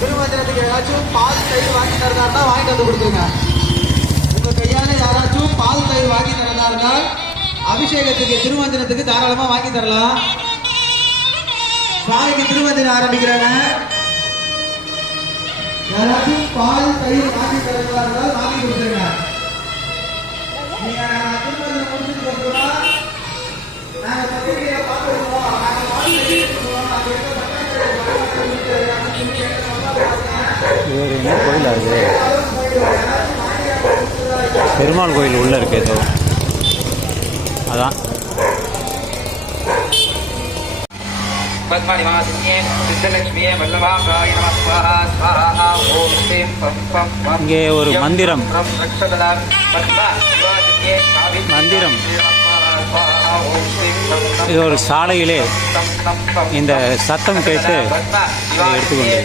திருமஞ்சனத்துக்கு ஏதாச்சும் பால் தயிர் வாங்கி தரதா இருந்தால் வாங்கிட்டு வந்து கொடுத்துருங்க. உங்க கையால யாராச்சும் பால் தயிர் வாங்கி தரதா இருந்தால் அபிஷேகத்துக்கு திருமஞ்சனத்துக்கு தாராளமா வாங்கி தரலாம். சாமிக்கு திருமஞ்சனம் ஆரம்பிக்கிறாங்க. யாராச்சும் பால் தயிர் வாங்கி தரதா இருந்தால் வாங்கி கொடுத்துருங்க. நீங்க திருமஞ்சனம் முடிச்சுட்டு போனா நாங்க பத்திரிகையை பார்த்துருக்கோம். இவர் என்ன கோயில் ஆகுது? பெருமாள் கோயில் உள்ள இருக்கு ஏதோ, அதான். இங்கே ஒரு மந்திரம் இது ஒரு சாலையிலே இந்த சத்தம் கேட்டு எடுத்துக்கொண்டு